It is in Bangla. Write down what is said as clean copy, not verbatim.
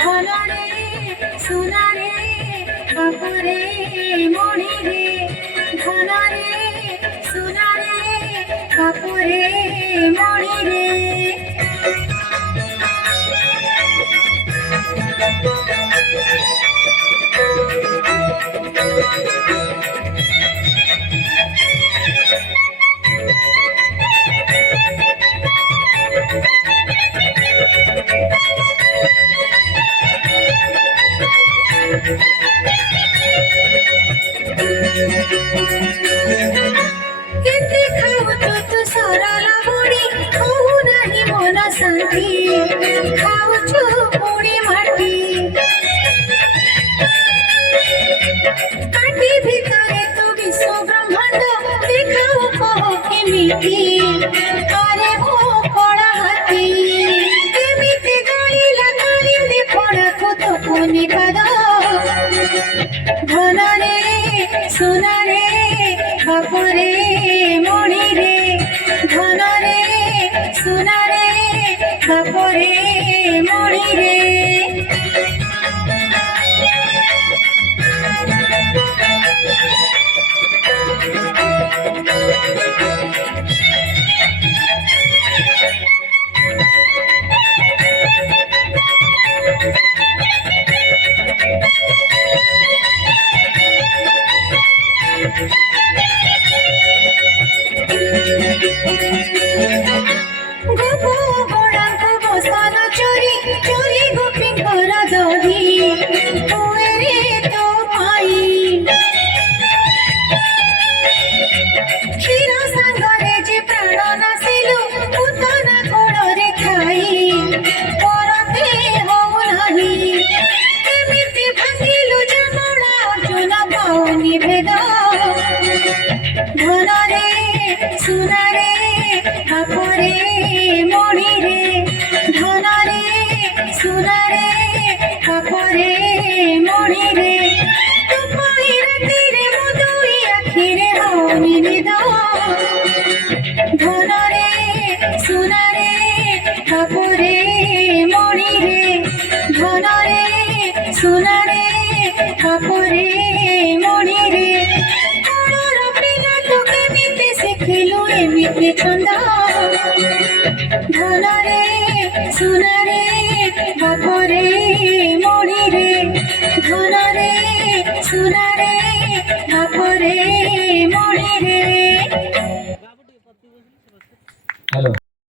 ধনরে সোনারে কাপড়ে মণি রে ধনরে সোনারে কাপড়ে মণি রে କେତେ ଖାଉଛୁ ତୁ ସରଳ ବୁଢ଼ୀ ହଉ ନାହିଁ ମନ ଶାନ୍ତି ଖାଉଛୁ ପୁଣି ମାଟି କାଟି ଭିତରେ ତୁ ବିଶ୍ୱ ବ୍ରହ୍ମାଣ୍ଡ ଦେଖାଉ କହ କେମିତି ଆରେ ମୋ କଳା ହାତୀ କେମିତି ଗାଳିଲା କାଳିନ୍ଦେ ଫଡ଼ାକୁ ତୋ ପୁନି ପାଦ ଧନରେ সোনারে কাপড়ে মণি রে ধনরে সোনারে কাপড়ে মণি রে গোপ গোড়াঙ্ক বসন চোরি চোরি গোপীঙ্কর দহি হুয়ে রে তো পাই ক্ষীর সাঙ্গরে যে প্রাণ নাসিলু পুতনা গোড়রে খাই পরতে হও নাহি এমিতি ভাঙ্গিলু জামଣା অর্জুন পাওনি ভেদ ধনরে সোনারে কাপড়ে মণি রে ধনরে সোনারে কাপড়ে মণি রে তুপাই রাতিরে মধুই আখিরে হওনি নিদ ধনরে সোনারে কাপড়ে মণি রে ধনরে সোনারে কাপড়ে মণি রে শিখিলু এমিতি ছন্দ ধনরে সোনারে